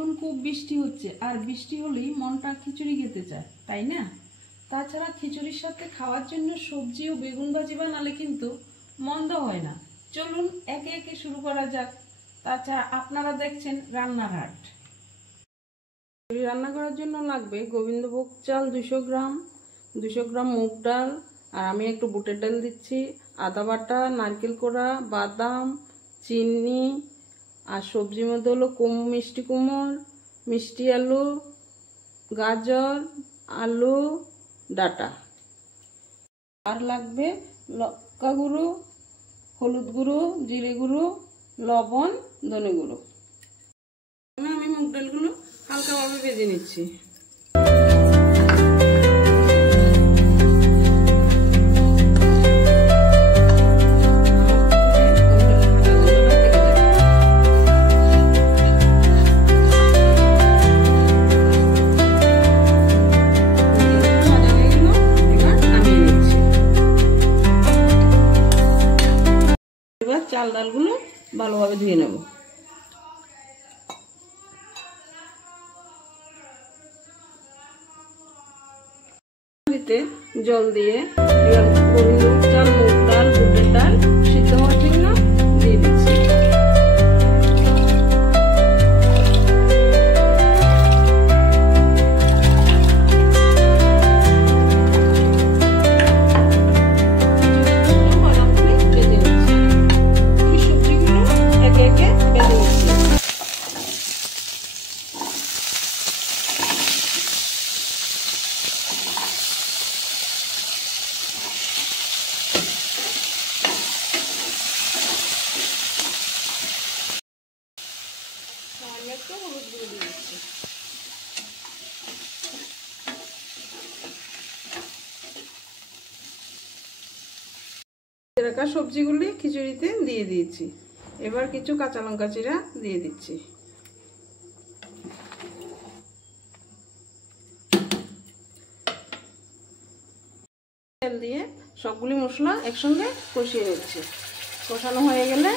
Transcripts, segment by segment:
এখন খুব বৃষ্টি হচ্ছে, আর বৃষ্টি হলেই মনটা খিচুড়ি খেতে চায়, তাই না? তাছাড়া খিচুড়ির সাথে খাওয়ার জন্য সবজি ও বেগুন ভাজি বানালে কিন্তু মন্দ হয় না। চলুন একে একে শুরু করা যাক। তাছাড়া আপনারা দেখছেন রান্নার হাট। রান্না করার জন্য লাগবে গোবিন্দভোগ চাল 200 গ্রাম, 200 গ্রাম মুগ ডাল, আর আমি একটু বুটের ডাল দিচ্ছি, আদা বাটা, নারকেল কোড়া, বাদাম, চিনি, আর সবজির মধ্যে হলো মিষ্টি কুমড়, মিষ্টি আলু, গাজর, আলু ডাটা। আর লাগবে লঙ্কা গুঁড়ো, হলুদ গুঁড়ো, জিরে গুঁড়ো, লবণ, ধনে গুঁড়ো। আমি মুগ ডালগুলো হালকাভাবে ভেজে নিচ্ছি। এবার চাল ডালগুলো ভালোভাবে ধুয়ে নেব। জল দিয়ে গোবিন্দভোগ চাল, মুগ ডাল, বুটের ডাল সিদ্ধ হওয়ার জন্য দিয়ে দিচ্ছি। সবজিগুলো একে একে বেঁধে নিচ্ছি। হলুদ গুঁড়ো দিয়ে দিচ্ছি। রাখা সবজিগুলি খিচুড়িতে দিয়ে দিয়েছি। এবার কিছু কাঁচা লঙ্কা চিরা দিয়ে দিচ্ছি। তেল দিয়ে সবগুলি মশলা একসঙ্গে কষিয়ে নিচ্ছি। কষানো হয়ে গেলে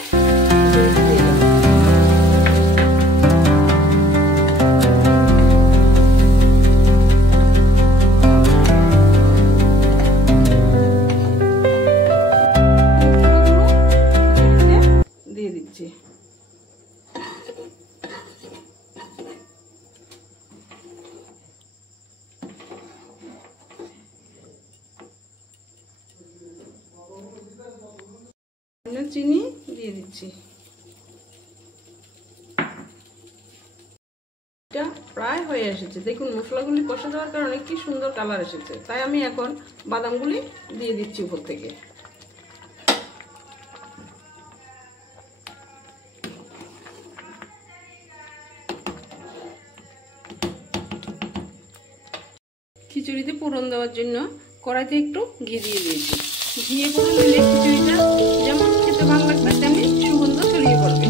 দিয়ে দিচ্ছি। চিনি দিয়ে দিচ্ছি। এটা প্রায় হয়ে এসেছে। দেখুন মশলাগুলি কষা দেওয়ার কারণে কি সুন্দর কালার এসেছে। তাই আমি এখন বাদামগুলি দিয়ে দিচ্ছি উপর থেকে। খিচুড়িতে ফোড়ন দেওয়ার জন্য কড়াইতে একটু ঘি দিয়ে দিয়েছি। ঘিয়ে ফোড়ন দিলে খিচুড়িটা যেমন খেতে ভালো লাগবে তেমনি সুগন্ধ ছড়িয়ে পড়বে।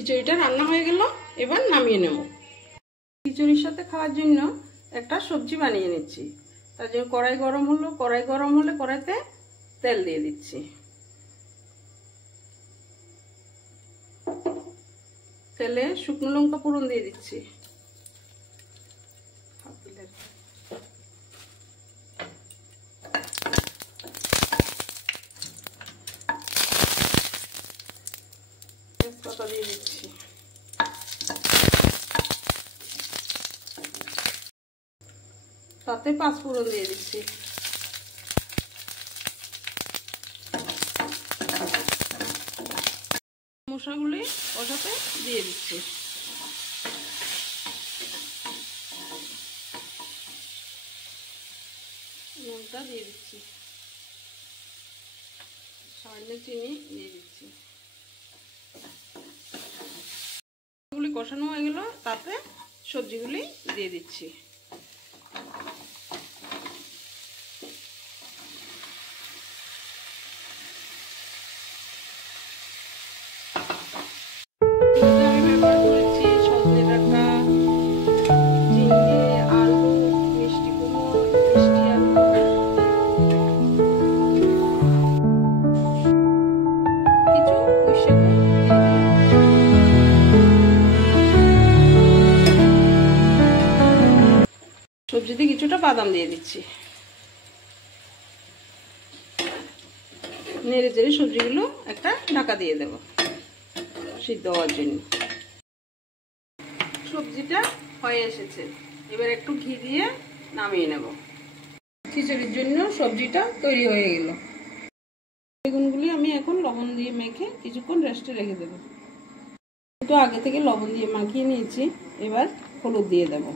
খিচুড়িটা রান্না হয়ে গেল, এবার নামিয়ে নেব। খিচুড়ির সাথে খাওয়ার জন্য একটা সবজি বানিয়ে নিচ্ছি। তার জন্য কড়াই গরম হলো, কড়াই গরম হলে কড়াইতে তেল দিয়ে দিচ্ছি। তেলে শুকনো লঙ্কা ফোড়ন দিয়ে দিচ্ছি। তেজপাতা দিয়ে দিচ্ছি। তাতে 5 ফোড়ন দিয়ে দিচ্ছি। মশলাগুলি ওটাতে দিয়ে দিচ্ছি। নুনটা দিয়ে দিচ্ছি, সামান্য চিনি দিয়ে দিচ্ছি। এগুলি কষানো হয়ে গেল, তাতে সবজিগুলি দিয়ে দিচ্ছি। আমি ব্যবহার করেছি সজনে ডাঁটা, ঝিঙে, আলু, মিষ্টি কুমড়ো, মিষ্টি আলু, কিছু পুঁই শাক দিয়ে দিলাম। সবজিতে কিছুটা বাদাম দিয়ে দিচ্ছি। নেড়ে চেড়ে সবজিগুলো একটা ঢাকা দিয়ে দেব সিদ্ধ হওয়ার জন্য। সবজিটা হয়ে এসেছে, এবার একটু ঘি দিয়ে নামিয়ে নেব। খিচুড়ির জন্য সবজিটা তৈরি হয়ে গেল। বেগুনগুলি আমি এখন লবণ দিয়ে মেখে কিছুক্ষণ রেস্টে রেখে দেব। একটু আগে থেকে লবণ দিয়ে মাখিয়ে নিয়েছি, এবার হলুদ দিয়ে দেব।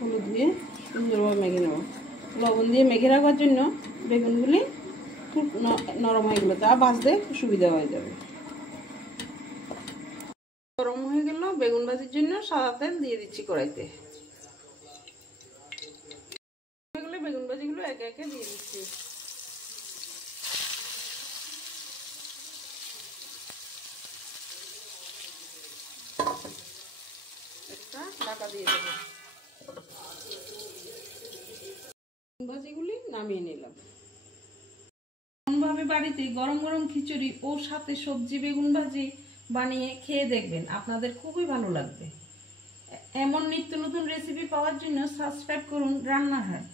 হলুদ দিয়ে সুন্দরভাবে মেখে নেব। লবণ দিয়ে মেখে রাখার জন্য বেগুনগুলি খুব নরম হয়ে গেল, তা ভাজতে সুবিধা হয়ে যাবে। গরম হয়ে গেল, বেগুন ভাজির জন্য সাদা তেল দিয়ে দিচ্ছি কড়াইতে। বেগুন ভাজিগুলো একে একে দিয়ে দিচ্ছি। একটা ঢাকা দিয়ে দেবো। ভাজিগুলি নামিয়ে নিলাম। এমনভাবে বাড়িতে গরম গরম খিচুড়ি ও সাথে সবজি বেগুন ভাজি বানিয়ে খেয়ে দেখবেন, আপনাদের খুবই ভালো লাগবে। এমন নিত্য নতুন রেসিপি পাওয়ার জন্য সাবস্ক্রাইব করুন রান্নার হাট।